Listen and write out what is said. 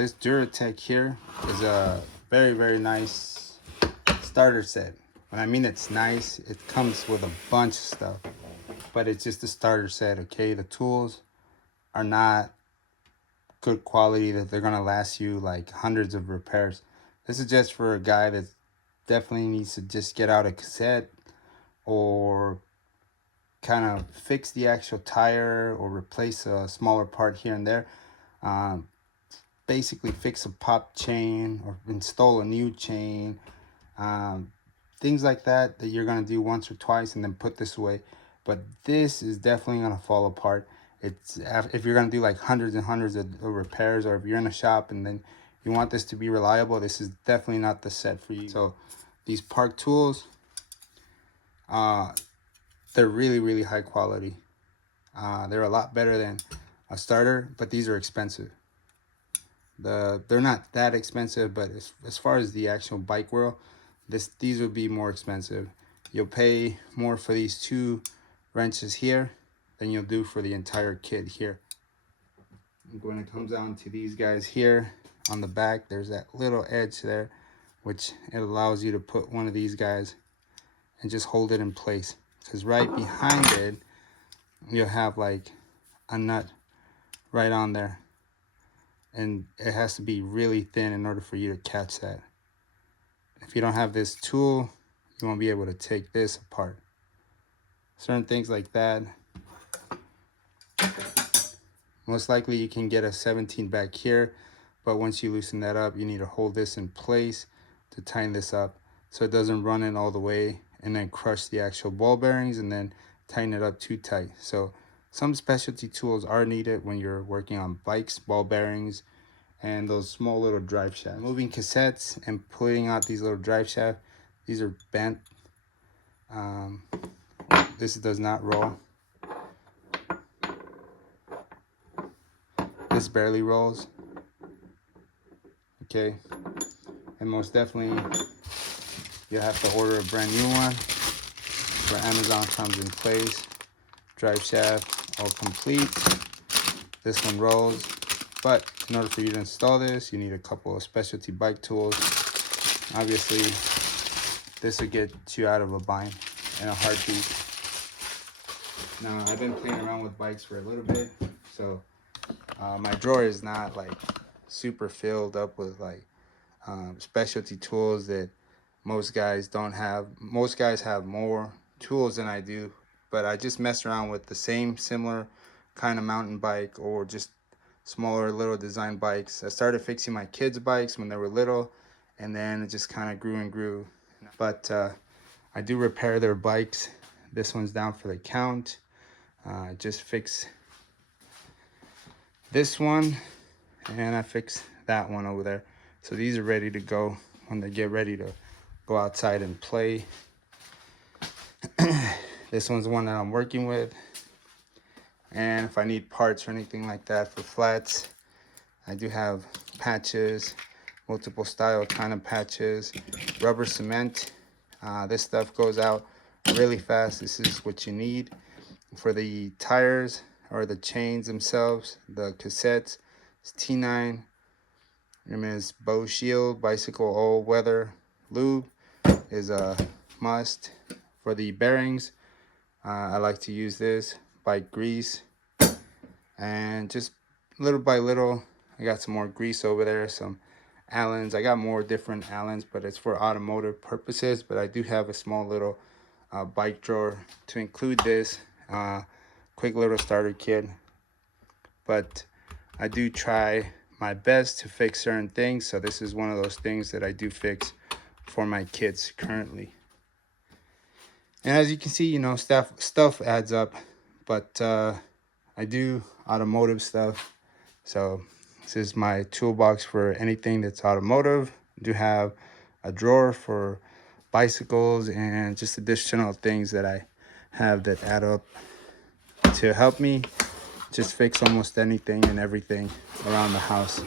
this Duratech here is a very nice starter set. When I mean it's nice, it comes with a bunch of stuff, but it's just a starter set, okay? The tools are not good quality that they're gonna last you like hundreds of repairs. This is just for a guy that definitely needs to just get out a cassette or kind of fix the actual tire or replace a smaller part here and there. Basically fix a pop chain or install a new chain, things like that you're gonna do once or twice and then put this away. But this is definitely gonna fall apart. It's if you're gonna do like hundreds and hundreds of repairs, or if you're in a shop and then you want this to be reliable, this is definitely not the set for you. So these Park tools, they're really high quality. They're a lot better than a starter, but these are expensive. They're not that expensive, but as far as the actual bike world, these would be more expensive. You'll pay more for these 2 wrenches here than you'll do for the entire kit here. When it comes down to these guys here on the back, there's that little edge there, which it allows you to put one of these guys and just hold it in place, because right behind it you'll have like a nut right on there, and it has to be really thin in order for you to catch that. If you don't have this tool, you won't be able to take this apart. Certain things like that. Most likely you can get a 17 back here, but once you loosen that up, you need to hold this in place to tighten this up so it doesn't run in all the way and then crush the actual ball bearings and then tighten it up too tight. So some specialty tools are needed when you're working on bikes, ball bearings, and those small little drive shafts. Moving cassettes and pulling out these little drive shafts, these are bent. This does not roll. This barely rolls. Okay, and most definitely you'll have to order a brand new one where Amazon comes in place. Drive shaft all complete. This one rolls, but in order for you to install this, you need a couple of specialty bike tools. Obviously, this will get you out of a bind in a heartbeat. Now, I've been playing around with bikes for a little bit, so my drawer is not like super filled up with like specialty tools that most guys don't have. Most guys have more tools than I do, but I just mess around with the same similar kind of mountain bike or just smaller little design bikes. I started fixing my kids' bikes when they were little, and then it just kind of grew and grew. But I do repair their bikes. This one's down for the count. Just fix this one, and I fixed that one over there. So these are ready to go when they get ready to go outside and play. This one's the one that I'm working with. And if I need parts or anything like that for flats, I do have patches, multiple style kind of patches, rubber cement. This stuff goes out really fast. This is what you need for the tires or the chains themselves. The cassettes, it's T9. Is Bow Shield bicycle all weather lube is a must. For the bearings, I like to use this bike grease, and just little by little I got some more grease over there, some Allens. I got more different Allens, but it's for automotive purposes. But I do have a small little bike drawer to include this quick little starter kit. But I do try my best to fix certain things, so this is one of those things that I do fix for my kids currently. And as you can see, you know, stuff adds up, but I do automotive stuff, so this is my toolbox for anything that's automotive. I do have a drawer for bicycles and just additional things that I have that add up to help me just fix almost anything and everything around the house.